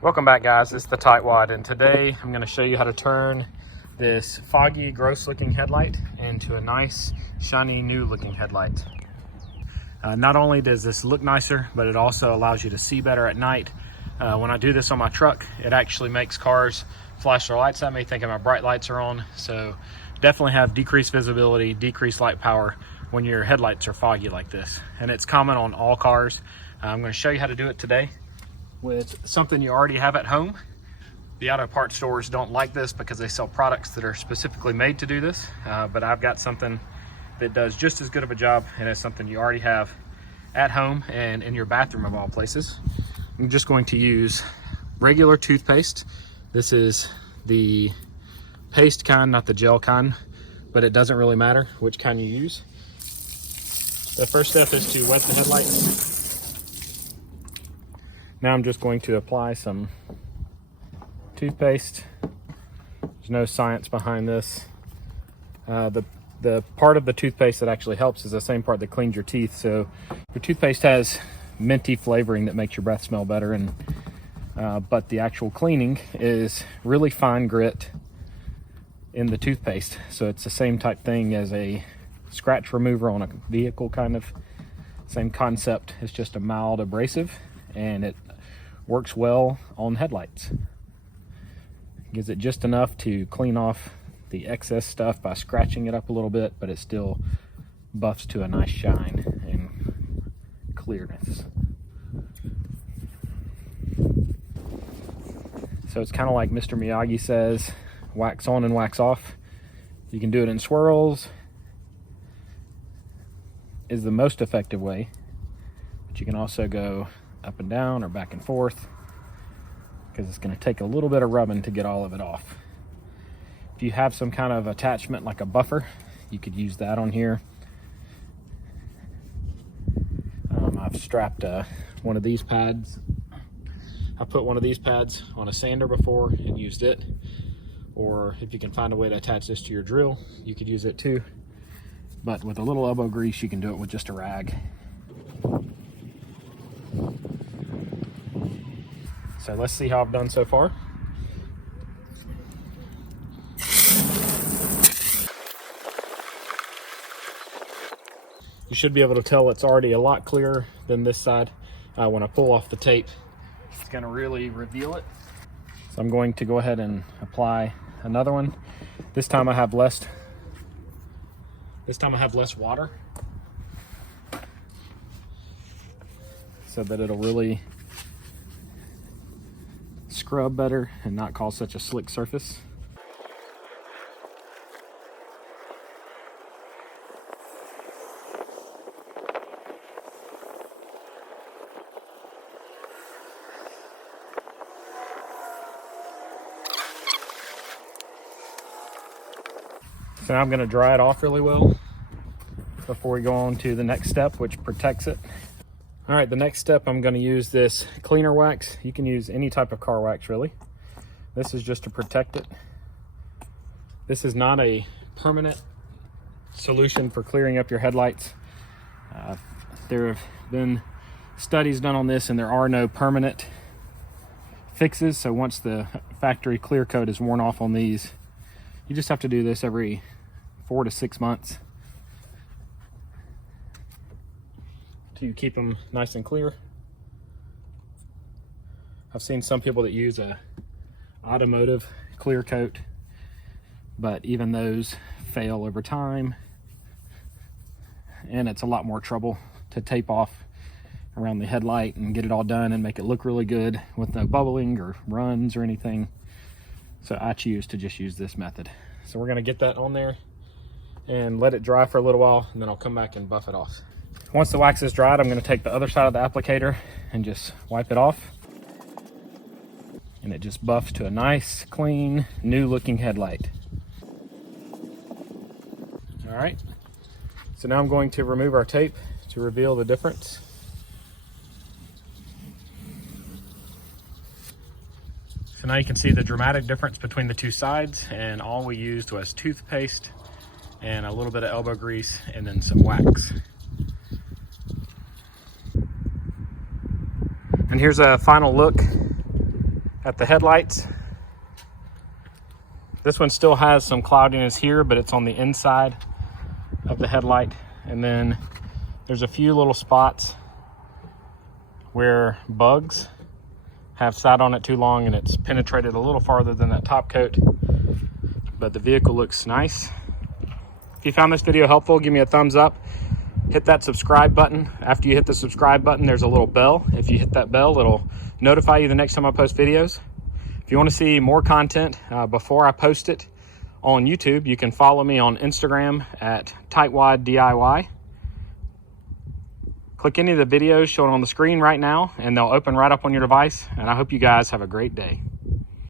Welcome back, guys. It's the Tightwad, and today I'm going to show you how to turn this foggy, gross looking headlight into a nice, shiny, new looking headlight. Not only does this look nicer, but it also allows you to see better at night. When I do this on my truck, it actually makes cars flash their lights at me thinking my bright lights are on. So definitely have decreased visibility, decreased light power when your headlights are foggy like this. And it's common on all cars. I'm going to show you how to do it today with something you already have at home. The auto parts stores don't like this because they sell products that are specifically made to do this, but I've got something that does just as good of a job, and it's something you already have at home and in your bathroom of all places. I'm just going to use regular toothpaste. This is the paste kind, not the gel kind, but it doesn't really matter which kind you use. The first step is to wet the headlight. Now I'm just going to apply some toothpaste. There's no science behind this. The part of the toothpaste that actually helps is the same part that cleans your teeth. So your toothpaste has minty flavoring that makes your breath smell better, and but the actual cleaning is really fine grit in the toothpaste. So it's the same type thing as a scratch remover on a vehicle, kind of same concept. It's just a mild abrasive, and it works well on headlights. Gives it just enough to clean off the excess stuff by scratching it up a little bit, but it still buffs to a nice shine and clearness. So it's kind of like Mr. Miyagi says, wax on and wax off. You can do it in swirls, is the most effective way, but you can also go up and down or back and forth, because it's going to take a little bit of rubbing to get all of it off. If you have some kind of attachment like a buffer, you could use that on here. I've strapped one of these pads. I put one of these pads on a sander before and used it. Or if you can find a way to attach this to your drill, you could use it too. But with a little elbow grease, you can do it with just a rag. So let's see how I've done so far. You should be able to tell it's already a lot clearer than this side. When I pull off the tape, it's going to really reveal it. So I'm going to go ahead and apply another one. This time I have less water, so that it'll really scrub better and not cause such a slick surface. So now I'm going to dry it off really well before we go on to the next step, which protects it. All right, the next step, I'm going to use this cleaner wax. You can use any type of car wax, really. This is just to protect it. This is not a permanent solution for clearing up your headlights. There have been studies done on this, and there are no permanent fixes. So once the factory clear coat is worn off on these, you just have to do this every 4 to 6 months to keep them nice and clear. I've seen some people that use a automotive clear coat, but even those fail over time, and it's a lot more trouble to tape off around the headlight and get it all done and make it look really good with no bubbling or runs or anything. So I choose to just use this method. So we're going to get that on there and let it dry for a little while, and then I'll come back and buff it off. Once the wax is dried, I'm going to take the other side of the applicator and just wipe it off. And it just buffs to a nice, clean, new looking headlight. All right. So now I'm going to remove our tape to reveal the difference. So now you can see the dramatic difference between the two sides, and all we used was toothpaste and a little bit of elbow grease and then some wax. And here's a final look at the headlights. This one still has some cloudiness here, but it's on the inside of the headlight. And then there's a few little spots where bugs have sat on it too long and it's penetrated a little farther than that top coat. But the vehicle looks nice. If you found this video helpful, give me a thumbs up. Hit that subscribe button. After you hit the subscribe button, there's a little bell. If you hit that bell, it'll notify you the next time I post videos. If you want to see more content before I post it on YouTube, you can follow me on Instagram at tightwaddIY. Click any of the videos shown on the screen right now, and they'll open right up on your device. And I hope you guys have a great day.